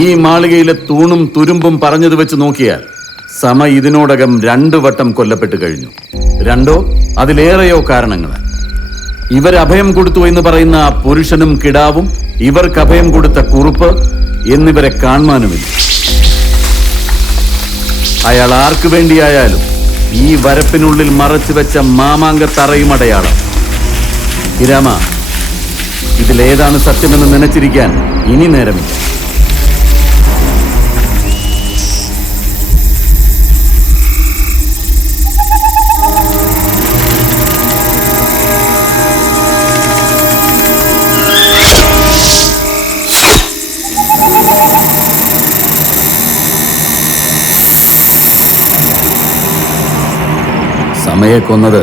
ഈ മാളികയിലെ തൂണും തുരുമ്പും പറഞ്ഞത് വെച്ച് നോക്കിയാൽ സമ ഇതിനോടകം 2 വട്ടം കൊല്ലപ്പെട്ട് കഴിഞ്ഞു. 2 അതിലേറെയോ കാരണങ്ങൾ. ഇവരഭയം കൊടുത്തു എന്ന് പറയുന്ന ആ പുരുഷനും കിടാവും, ഇവർക്ക് അഭയം കൊടുത്ത കുറുപ്പ് എന്നിവരെ കാണുവാനുമില്ല. അയാൾ ആർക്കു വേണ്ടിയായാലും ഈ വരപ്പിനുള്ളിൽ മറച്ചു വെച്ച മാമാങ്ക തറയും അടയാളം. ഹിരാമ, ഇതിലേതാണ് സത്യമെന്ന് നനച്ചിരിക്കാൻ ഇനി നേരമില്ല. സമയെ കൊന്നത്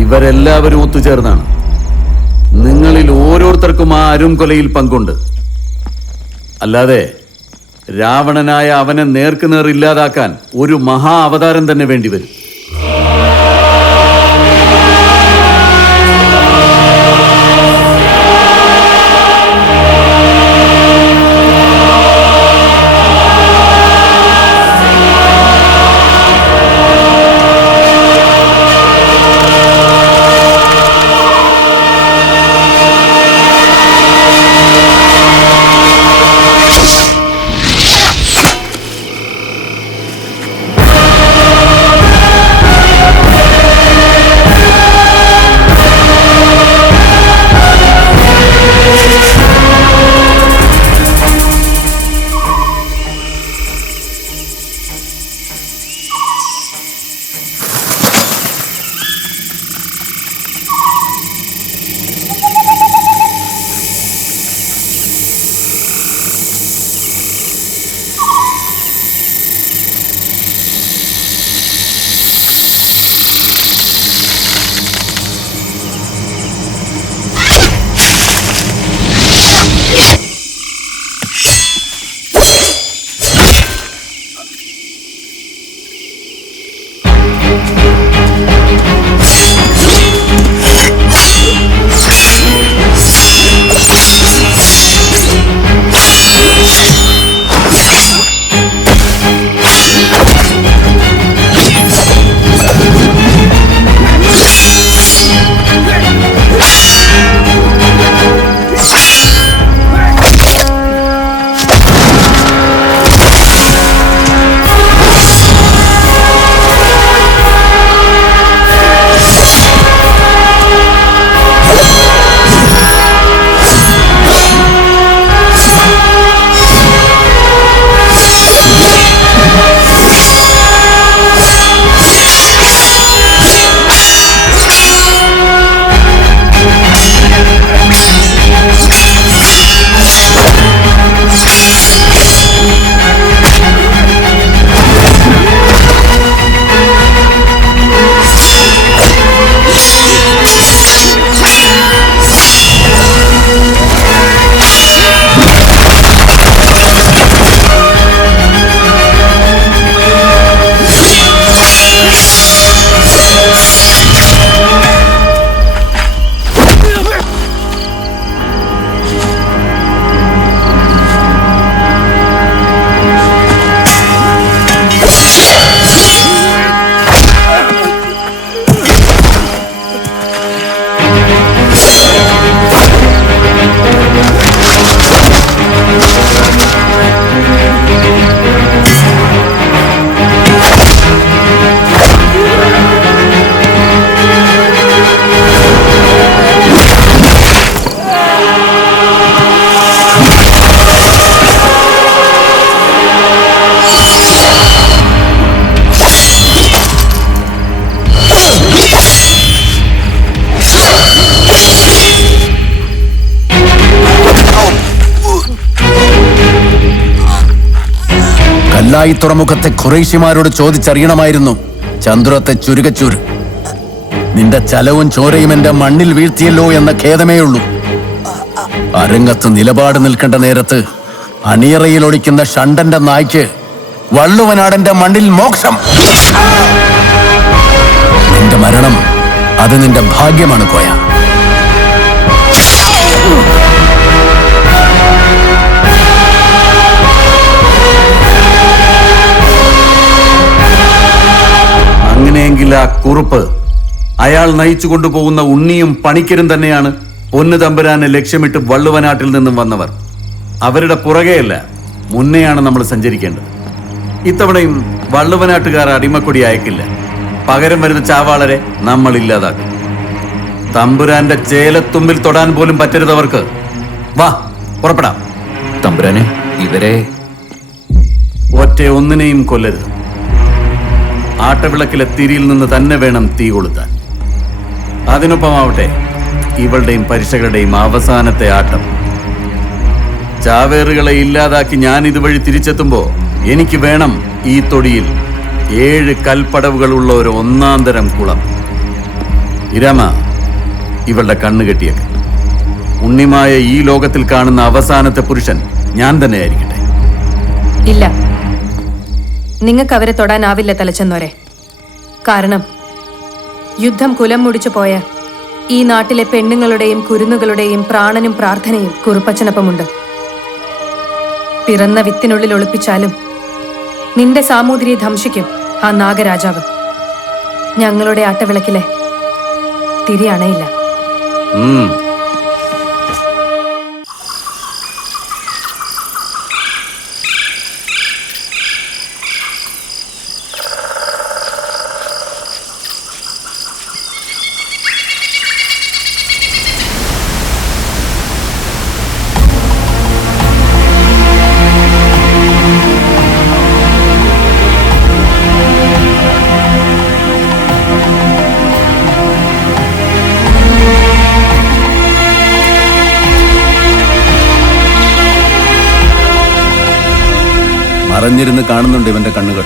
ഇവരെല്ലാവരും ഒത്തുചേർന്നാണ്. നിങ്ങളിൽ ഓരോരുത്തർക്കും ആ അരും കൊലയിൽ പങ്കുണ്ട്. അല്ലാതെ രാവണനായ അവനെ നേർക്കുനേർ ഇല്ലാതാക്കാൻ ഒരു മഹാ അവതാരം തന്നെ വേണ്ടിവരും. കല്ലായി തുറമുഖത്തെ ഖുറൈശിമാരോട് ചോദിച്ചറിയണമായിരുന്നു ചന്ദ്രത്തെ ചുരുകച്ചൂര്. നിന്റെ ചലവും ചോരയും എന്റെ മണ്ണിൽ വീഴ്ത്തിയല്ലോ എന്ന ഖേദമേയുള്ളൂ. അരങ്ങത്ത് നിലപാട് നിൽക്കേണ്ട നേരത്ത് അണിയറയിൽ ഒളിക്കുന്ന ഷണ്ടന്റെ നായ്ക്ക് വള്ളുവനാടന്റെ മണ്ണിൽ മോക്ഷം. നിന്റെ മരണം അത് നിന്റെ ഭാഗ്യമാണ് കോയ. കുറുപ്പ്, അയാൾ നയിച്ചു കൊണ്ടുപോകുന്ന ഉണ്ണിയും പണിക്കരും തന്നെയാണ് പൊന്നു തമ്പുരാനെ ലക്ഷ്യമിട്ട് വള്ളുവനാട്ടിൽ നിന്നും വന്നവർ. അവരുടെ പുറകെയല്ല, മുന്നെയാണ് നമ്മൾ സഞ്ചരിക്കേണ്ടത്. ഇത്തവണയും വള്ളുവനാട്ടുകാർ അടിമക്കൊടി അയക്കില്ല. പകരം വരുന്ന ചാവാളരെ നമ്മൾ ഇല്ലാതാക്കും. തമ്പുരാന്റെ ചേലത്തുമ്പിൽ തൊടാൻ പോലും പറ്റരുതവർക്ക്. വാ, പുറപ്പെടാം. തമ്പുരാനെ, ഇവരെ ഒറ്റ ഒന്നിനെയും കൊല്ലരുത്. ആട്ടവിളക്കിലെ തിരിയിൽ നിന്ന് തന്നെ വേണം തീ കൊളുത്താൻ. അതിനൊപ്പമാവട്ടെ ഇവളുടെയും പരിശകളുടെയും അവസാനത്തെ ആട്ടം. ചാവേറുകളെ ഇല്ലാതാക്കി ഞാൻ ഇതുവഴി തിരിച്ചെത്തുമ്പോ എനിക്ക് വേണം ഈ തൊടിയിൽ 7 കൽപ്പടവുകളുള്ള ഒരു ഒന്നാന്തരം കുളം. ഇരാമ, ഇവളുടെ കണ്ണു കെട്ടിയേക്ക്. ഉണ്ണിമായ ഈ ലോകത്തിൽ കാണുന്ന അവസാനത്തെ പുരുഷൻ ഞാൻ തന്നെയായിരിക്കട്ടെ. ഇല്ല, നിങ്ങൾക്ക് അവരെ തൊടാനാവില്ല തലച്ചെന്നോരെ. കാരണം യുദ്ധം കുലം മുടിച്ചു പോയ ഈ നാട്ടിലെ പെണ്ണുങ്ങളുടെയും കുരുന്നുകളുടെയും പ്രാണനും പ്രാർത്ഥനയും കുറുപ്പച്ചനൊപ്പമുണ്ട്. പിറന്ന വിത്തിനുള്ളിൽ ഒളിപ്പിച്ചാലും നിന്റെ സാമൂതിരിയെ ധംസിക്കും ആ നാഗരാജാവ്. ഞങ്ങളുടെ ആട്ടവിളക്കിലെ തിരി അണയില്ല. മറഞ്ഞിരുന്ന് കാണുന്നുണ്ട് ഇവന്റെ കണ്ണുകൾ.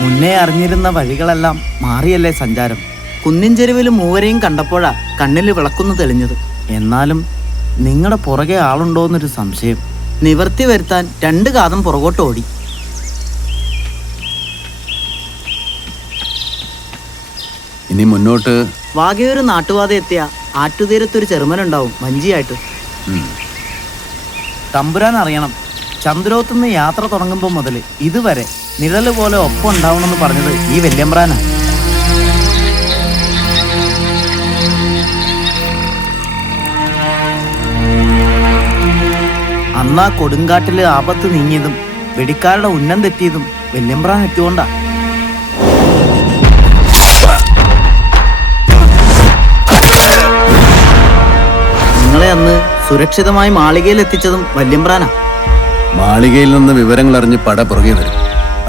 മുന്നേ അറിഞ്ഞിരുന്ന വഴികളെല്ലാം മാറിയല്ലേ സഞ്ചാരം. കുന്നിൻ ചെരുവിൽ മൂവരെയും കണ്ടപ്പോഴാ കണ്ണിൽ വിളക്കുന്നു തെളിഞ്ഞത്. എന്നാലും നിങ്ങളുടെ പുറകെ ആളുണ്ടോന്നൊരു സംശയം. നിവർത്തി വരുത്താൻ 2 കാതം പുറകോട്ട് ഓടി. ഇനി മുന്നോട്ട് വാഗയൊരു നാട്ടുപാത എത്തിയ ആറ്റുതീരത്തൊരു ചെറുമനുണ്ടാവും വഞ്ചിയായിട്ട്. തമ്പുരാൻ അറിയണം, ചന്ദ്രോത്തുനിന്ന് യാത്ര തുടങ്ങുമ്പോൾ മുതൽ ഇതുവരെ നിഴല് പോലെ ഒപ്പം ഉണ്ടാവണമെന്ന് പറഞ്ഞത് ഈ വല്യമ്പ്രാനാ. അന്നാ കൊടുങ്കാട്ടില് ആപത്ത് നീങ്ങിയതും വെടിക്കാരുടെ ഉന്നം തെറ്റിയതും വല്യമ്പ്രാൻ എത്തിയോണ്ടാ. നിങ്ങളെ അന്ന് സുരക്ഷിതമായി മാളികയിൽ എത്തിച്ചതും വല്യമ്പ്രാനാ. മാളികയിൽ നിന്ന് വിവരങ്ങൾ അറിഞ്ഞ് പട പുറകെ വരും.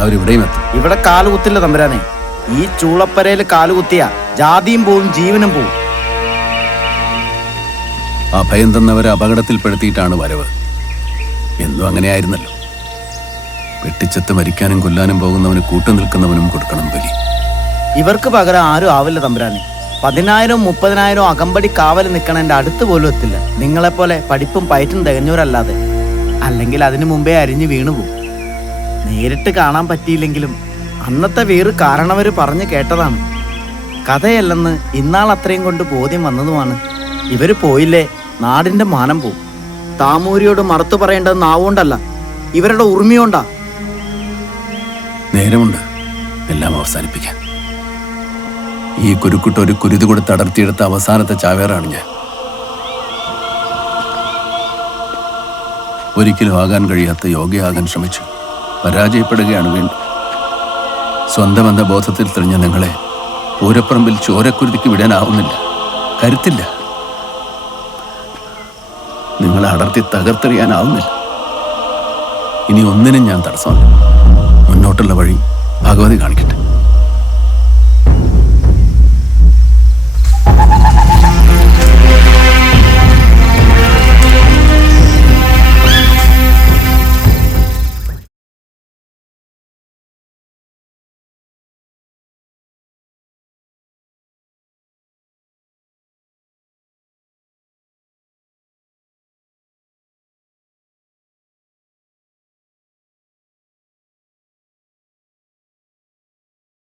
അവരിവിടെയും എത്തും. ഇവിടെ കാലുകുത്തില്ല തമ്പുരാനെ. ഈ ചൂളപ്പരയിൽ കാലുകുത്തിയ ജാതിയും പോവും ജീവനും പോവും. അഭയം തന്നവരെ അപകടത്തിൽപ്പെടുത്തിയിട്ടാണ് വരവ്. എന്നും അങ്ങനെയായിരുന്നല്ലോ. വെട്ടിച്ചത്ത് മരിക്കാനും കൊല്ലാനും പോകുന്നവന് കൂട്ടുനിൽക്കുന്നവനും കൊടുക്കണം ബലി. ഇവർക്ക് പകരം ആരും ആവില്ല തമ്പുരാനെ. 10,000 30,000 അകമ്പടി കാവൽ നിൽക്കണേന്റെ അടുത്ത് പോലും എത്തില്ല. നിങ്ങളെപ്പോലെ പഠിപ്പും പയറ്റും തികഞ്ഞവരല്ലാതെ. അല്ലെങ്കിൽ അതിനു മുമ്പേ അരിഞ്ഞു വീണുപോകും. നേരിട്ട് കാണാൻ പറ്റിയില്ലെങ്കിലും അന്നത്തെ വീറ് കാരണവര് പറഞ്ഞു കേട്ടതാണ്. കഥയല്ലെന്ന് ഇന്നാൾ അത്രയും കൊണ്ട് ബോധ്യം വന്നതുമാണ്. ഇവര് പോയില്ലേ നാടിന്റെ മാനം പോവും. താമൂരിയോട് മറുത്തു പറയേണ്ടത് നാവുകൊണ്ടല്ല, ഇവരുടെ ഉർമിയോണ്ടാ. നേരമുണ്ട് എല്ലാം അവസാനിപ്പിക്കാൻ. ഈ കുരുക്കുട്ട് ഒരു കുരുതി കൊടുത്ത് അടർത്തിയെടുത്ത അവസാനത്തെ ചാവേറാണ് ഞാൻ. ഒരിക്കലും ആകാൻ കഴിയാത്ത യോഗയാകാൻ ശ്രമിച്ചു. പരാജയപ്പെടുകയാണ് വീണ്ടും. സ്വന്തം എന്ന ബോധത്തിൽ തെളിഞ്ഞ നിങ്ങളെ പൂരപ്പറമ്പിൽ ചോരക്കുരുതിക്ക് വിടാനാവുന്നില്ല. കരുത്തില്ല. നിങ്ങളെ അടർത്തി തകർത്തെറിയാനാവുന്നില്ല. ഇനി ഒന്നിനും ഞാൻ തടസ്സമല്ല. മുന്നോട്ടുള്ള വഴി ഭഗവതി കാണിക്കട്ടെ.